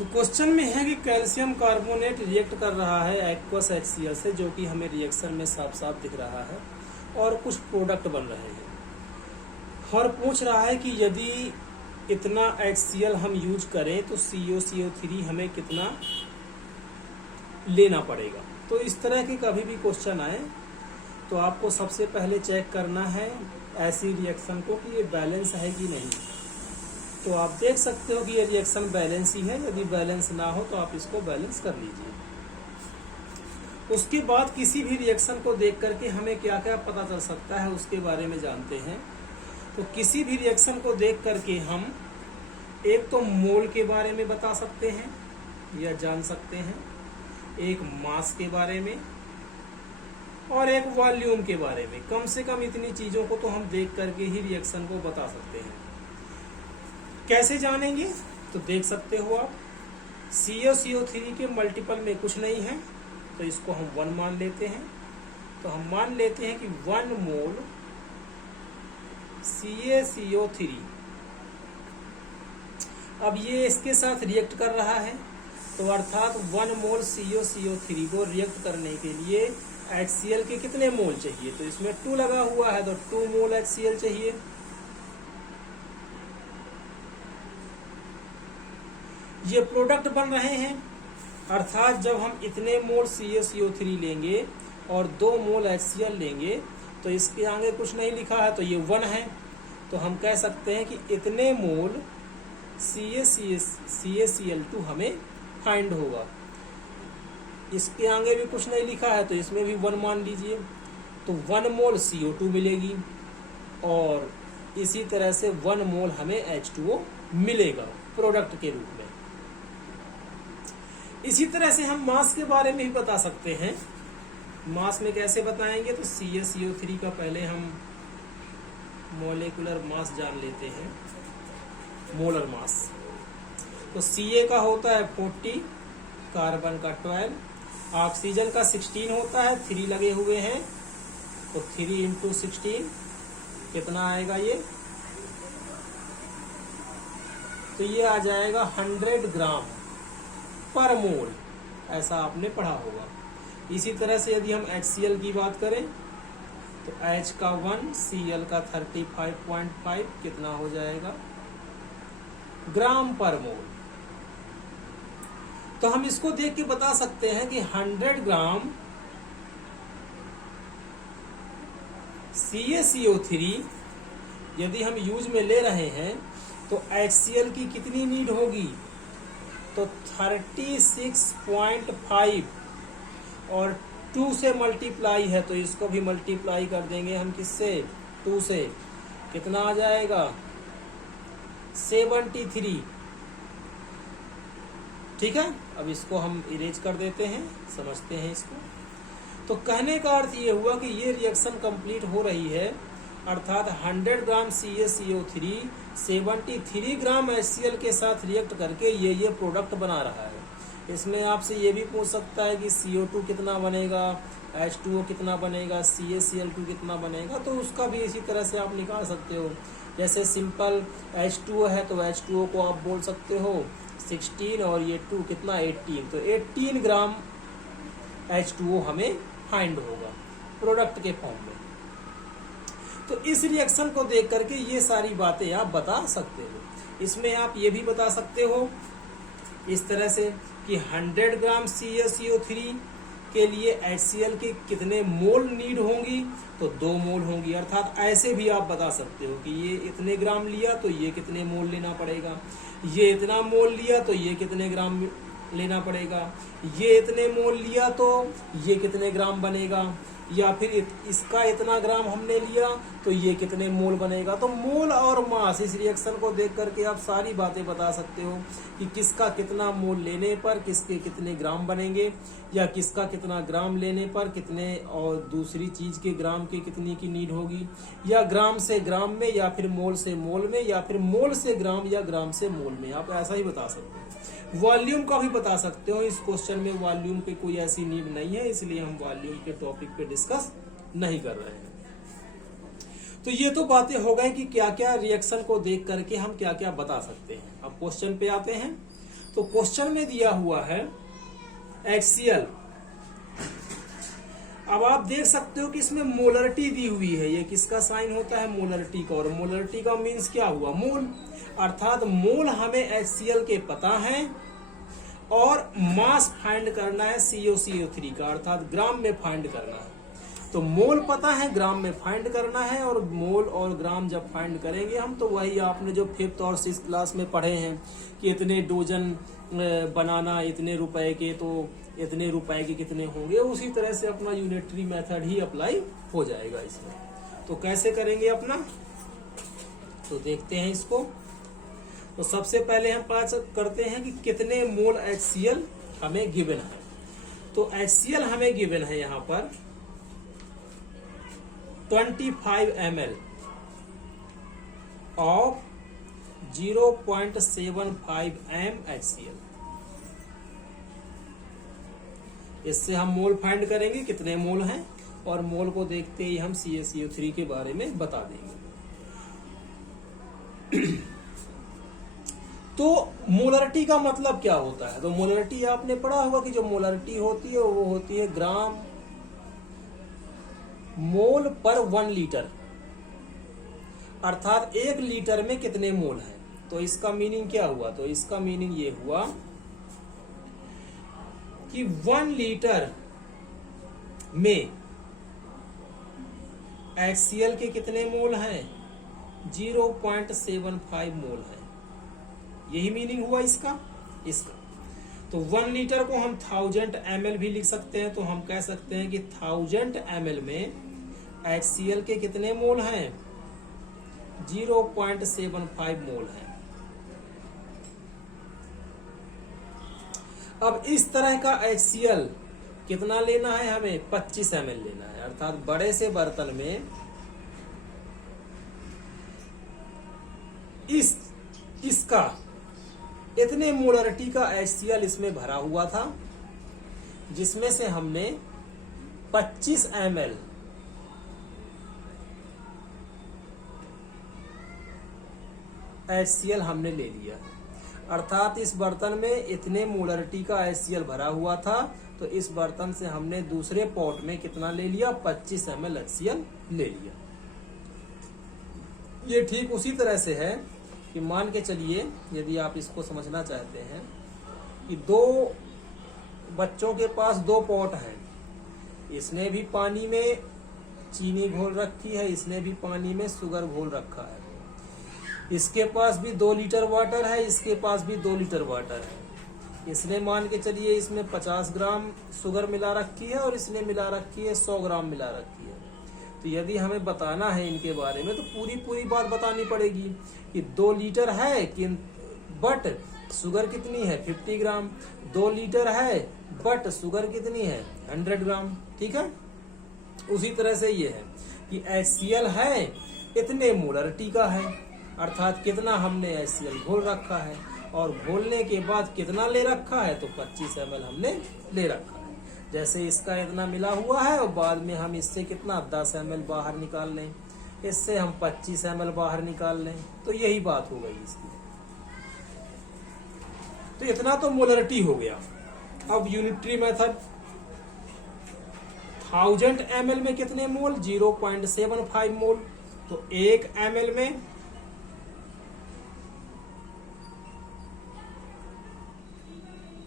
तो क्वेश्चन में है कि कैल्शियम कार्बोनेट रिएक्ट कर रहा है एक्वस HCl से, जो कि हमें रिएक्शन में साफ साफ दिख रहा है, और कुछ प्रोडक्ट बन रहे हैं। और पूछ रहा है कि यदि इतना HCl हम यूज करें तो COCO3 हमें कितना लेना पड़ेगा। तो इस तरह के कभी भी क्वेश्चन आए तो आपको सबसे पहले चेक करना है ऐसी रिएक्शन को कि ये बैलेंस है कि नहीं। तो आप देख सकते हो कि ये रिएक्शन बैलेंस ही है, यदि बैलेंस ना हो तो आप इसको बैलेंस कर लीजिए। उसके बाद किसी भी रिएक्शन को देख करके हमें क्या क्या पता चल सकता है उसके बारे में जानते हैं। तो किसी भी रिएक्शन को देख करके हम एक तो मोल के बारे में बता सकते हैं या जान सकते हैं, एक मास के बारे में और एक वॉल्यूम के बारे में। कम से कम इतनी चीजों को तो हम देख करके ही रिएक्शन को बता सकते हैं। कैसे जानेंगे? तो देख सकते हो आप COCO3 के मल्टीपल में कुछ नहीं है, तो इसको हम 1 मान लेते हैं। तो हम मान लेते हैं कि 1 मोल CaCO3, अब ये इसके साथ रिएक्ट कर रहा है, तो अर्थात 1 मोल COCO3 को रिएक्ट करने के लिए HCl के कितने मोल चाहिए? तो इसमें 2 लगा हुआ है, तो 2 मोल HCl चाहिए। ये प्रोडक्ट बन रहे हैं, अर्थात जब हम इतने मोल CaCO3 लेंगे और 2 मोल HCl लेंगे तो इसके आगे कुछ नहीं लिखा है, तो ये 1 है। तो हम कह सकते हैं कि इतने मोल CaCl2 हमें फाइंड होगा। इसके आगे भी कुछ नहीं लिखा है, तो इसमें भी 1 मान लीजिए, तो 1 मोल CO2 मिलेगी और इसी तरह से 1 मोल हमें H2O मिलेगा प्रोडक्ट के रूप में। इसी तरह से हम मास के बारे में भी बता सकते हैं। मास में कैसे बताएंगे? तो CaCO3 का पहले हम मॉलिक्यूलर मास जान लेते हैं, मोलर मास। तो Ca का होता है 40, कार्बन का 12, ऑक्सीजन का 16 होता है, 3 लगे हुए हैं, तो 3 × 16 कितना आएगा ये? तो ये आ जाएगा 100 ग्राम पर मोल, ऐसा आपने पढ़ा होगा। इसी तरह से यदि हम HCl की बात करें तो H का 1, Cl का 35.5 कितना हो जाएगा? ग्राम पर मोल। तो हम इसको देख के बता सकते हैं कि 100 ग्राम CaCO3 यदि हम यूज में ले रहे हैं तो HCl की कितनी नीड होगी? तो 36.5 और 2 से मल्टीप्लाई है, तो इसको भी मल्टीप्लाई कर देंगे हम किससे? 2 से। कितना आ जाएगा? 73। ठीक है, अब इसको हम इरेज कर देते हैं, समझते हैं इसको। तो कहने का अर्थ ये हुआ कि ये रिएक्शन कंप्लीट हो रही है, अर्थात 100 ग्राम CaCO3 73 ग्राम HCl के साथ रिएक्ट करके ये प्रोडक्ट बना रहा है। इसमें आपसे ये भी पूछ सकता है कि CO2 कितना बनेगा, H2O कितना बनेगा, CaCl2 कितना बनेगा, तो उसका भी इसी तरह से आप निकाल सकते हो। जैसे सिंपल H2O है तो H2O को आप बोल सकते हो 16 और ये 2 कितना 18, तो 18 ग्राम H2O हमें फाइंड होगा प्रोडक्ट के फॉर्म में। तो इस रिएक्शन को देख करके ये सारी बातें आप बता सकते हो। इसमें आप ये भी बता सकते हो इस तरह से कि 100 ग्राम CaCO3 के लिए HCl के कितने मोल नीड होंगी? तो 2 मोल होंगी। अर्थात ऐसे भी आप बता सकते हो कि ये इतने ग्राम लिया तो ये कितने मोल लेना पड़ेगा, ये इतना मोल लिया तो ये कितने ग्राम लेना पड़ेगा, ये इतने मोल लिया तो ये कितने ग्राम बनेगा, या फिर इसका इतना ग्राम हमने लिया तो ये कितने मोल बनेगा। तो मोल और मास इस रिएक्शन को देख करके आप सारी बातें बता सकते हो कि किसका कितना मोल लेने पर किसके कितने ग्राम बनेंगे, या किसका कितना ग्राम लेने पर कितने और दूसरी चीज के ग्राम के कितनी की नीड होगी, या ग्राम से ग्राम में, या फिर मोल से मोल में, या फिर मोल से ग्राम या ग्राम से मोल में। आप ऐसा ही बता सकते हो। वॉल्यूम का भी बता सकते हो। इस क्वेश्चन में वॉल्यूम की कोई ऐसी नीड नहीं है, इसलिए हम वॉल्यूम के टॉपिक पे डिस्कस नहीं कर रहे हैं। तो ये तो बातें हो गई कि क्या क्या रिएक्शन को देख करके हम क्या क्या बता सकते हैं। अब क्वेश्चन पे आते हैं। तो क्वेश्चन में दिया हुआ है HCl। अब आप देख सकते हो कि इसमें मोलरिटी दी हुई है। ये किसका साइन होता है? मोलरिटी का। और मोलरिटी का मीन्स क्या हुआ? मोल। अर्थात मोल हमें HCl के पता है और मास फाइंड करना है COCO3 का, अर्थात ग्राम में फाइंड करना है। तो मोल पता है, ग्राम में फाइंड करना है। और मोल और ग्राम जब फाइंड करेंगे हम, तो वही आपने जो 5th और 6th क्लास में पढ़े हैं कि इतने डोजन बनाना इतने रुपए के, तो इतने रुपए के कितने होंगे, उसी तरह से अपना यूनिटरी मेथड ही अप्लाई हो जाएगा इसमें। तो कैसे करेंगे अपना, तो देखते हैं इसको। तो सबसे पहले हम पता करते हैं कि कितने मोल HCl हमें गिवन है। तो HCl हमें गिवन है यहाँ पर 25 ml ऑफ 0.75 m HCl। इससे हम मोल फाइंड करेंगे कितने मोल हैं, और मोल को देखते ही हम CaCO3 के बारे में बता देंगे। तो मोलरिटी का मतलब क्या होता है? तो मोलरिटी आपने पढ़ा होगा कि जो मोलरिटी होती है वो होती है ग्राम मोल पर 1 लीटर, अर्थात 1 लीटर में कितने मोल हैं। तो इसका मीनिंग क्या हुआ? तो इसका मीनिंग ये हुआ कि 1 लीटर में HCl के कितने मोल हैं? 0.75 मोल हैं। यही मीनिंग हुआ इसका। तो 1 लीटर को हम 1000 ml भी लिख सकते हैं। तो हम कह सकते हैं कि 1000 ml में HCl के कितने मोल हैं? 0.75 मोल हैं। अब इस तरह का HCl कितना लेना है हमें? 25 ml लेना है। अर्थात बड़े से बर्तन में इसका इतने मोलरिटी का HCl इसमें भरा हुआ था, जिसमें से हमने 25 ml HCl हमने ले लिया। अर्थात इस बर्तन में इतने मोलरिटी का HCl भरा हुआ था, तो इस बर्तन से हमने दूसरे पॉट में कितना ले लिया? 25 ml HCl ले लिया। ये ठीक उसी तरह से है कि मान के चलिए, यदि आप इसको समझना चाहते हैं कि 2 बच्चों के पास 2 पॉट हैं, इसने भी पानी में चीनी घोल रखी है, इसने भी पानी में शुगर घोल रखा है। इसके पास भी 2 लीटर वाटर है, इसके पास भी 2 लीटर वाटर है। इसने मान के चलिए इसमें 50 ग्राम शुगर मिला रखी है और इसने मिला रखी है 100 ग्राम मिला रखी है। तो यदि हमें बताना है इनके बारे में, तो पूरी बात बतानी पड़ेगी कि 2 लीटर है कि बट शुगर कितनी है? 50 ग्राम। 2 लीटर है बट शुगर कितनी है? 100 ग्राम। ठीक है। उसी तरह से ये है कि HCl है इतने मोलरिटी का है, अर्थात कितना हमने HCl घोल रखा है, और घोलने के बाद कितना ले रखा है? तो 25 ml हमने ले रखा है। जैसे इसका इतना मिला हुआ है और बाद में हम इससे कितना 10 ml बाहर निकाल लें, इससे हम 25 ml बाहर निकाल लें, तो यही बात हो गई इसकी। तो इतना तो मोलरिटी हो गया। अब यूनिटरी मेथड, 1000 ml में कितने मोल? 0.75 मोल। तो 1 ml में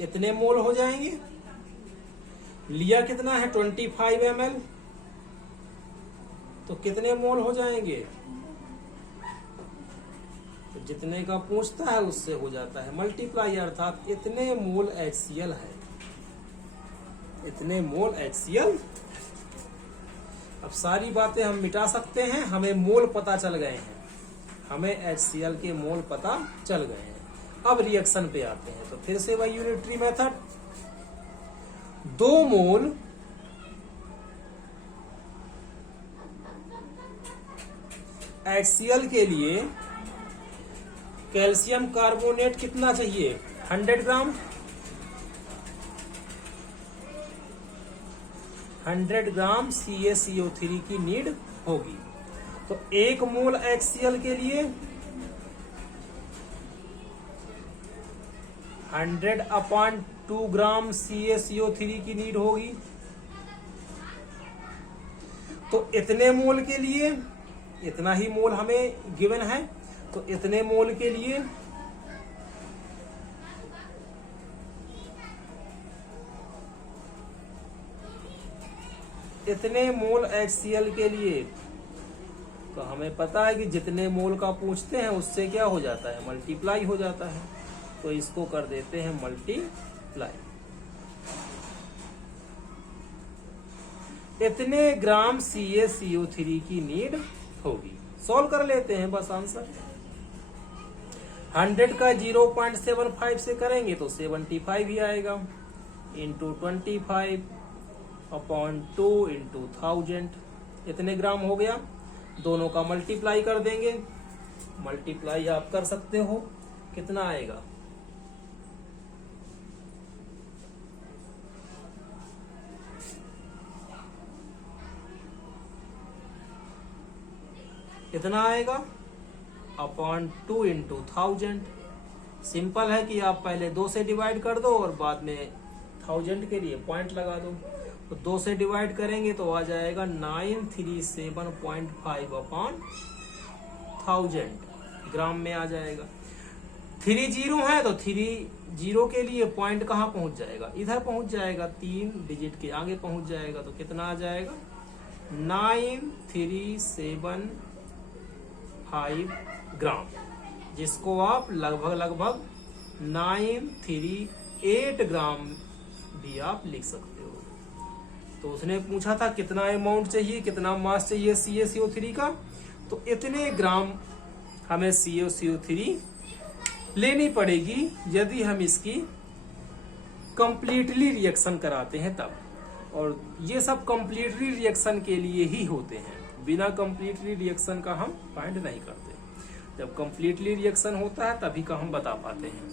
इतने मोल हो जाएंगे। लिया कितना है? 25 ml। तो कितने मोल हो जाएंगे? तो जितने का पूछता है उससे हो जाता है मल्टीप्लाई, अर्थात इतने मोल HCl है, इतने मोल HCl। अब सारी बातें हम मिटा सकते हैं, हमें मोल पता चल गए हैं, हमें HCl के मोल पता चल गए हैं। अब रिएक्शन पे आते हैं। तो फिर से वही यूनिटरी मेथड, 2 मोल HCl के लिए कैल्शियम कार्बोनेट कितना चाहिए? 100 ग्राम। 100 ग्राम CaCO3 की नीड होगी। तो 1 मोल HCl के लिए 100/2 ग्राम CaCO3 की नीड होगी। तो इतने मोल के लिए, इतना ही मोल हमें गिवन है, तो इतने मोल के लिए इतने मोल HCl के लिए, तो हमें पता है कि जितने मोल का पूछते हैं उससे क्या हो जाता है, मल्टीप्लाई हो जाता है। तो इसको कर देते हैं मल्टीप्लाई। इतने ग्राम CaCO3 की नीड होगी। सॉल्व कर लेते हैं बस आंसर। 100 का 0.75 से करेंगे तो 75 ही आएगा, इंटू 25/2 इंटू 1000, इतने ग्राम हो गया। दोनों का मल्टीप्लाई कर देंगे, मल्टीप्लाई आप कर सकते हो, कितना आएगा, कितना आएगा, 2 इंटू 1000। सिंपल है कि आप पहले 2 से डिवाइड कर दो और बाद में 1000 के लिए पॉइंट लगा दो। तो 2 से डिवाइड करेंगे तो आ जाएगा 937.5/1000 ग्राम में आ जाएगा। 3 जीरो है तो 3 जीरो के लिए पॉइंट कहाँ पहुंच जाएगा, इधर पहुंच जाएगा, 3 डिजिट के आगे पहुंच जाएगा। तो कितना आ जाएगा, 9375 ग्राम, जिसको आप लगभग 938 ग्राम भी आप लिख सकते हो। तो उसने पूछा था कितना अमाउंट चाहिए, कितना मास चाहिए CaCO3 का, तो इतने ग्राम हमें CaCO3 लेनी पड़ेगी यदि हम इसकी कंप्लीटली रिएक्शन कराते हैं तब। और ये सब कंप्लीटली रिएक्शन के लिए ही होते हैं, बिना कंप्लीटली रिएक्शन का हम फाइंड नहीं करते। जब कंप्लीटली रिएक्शन होता है तभी का हम बता पाते हैं।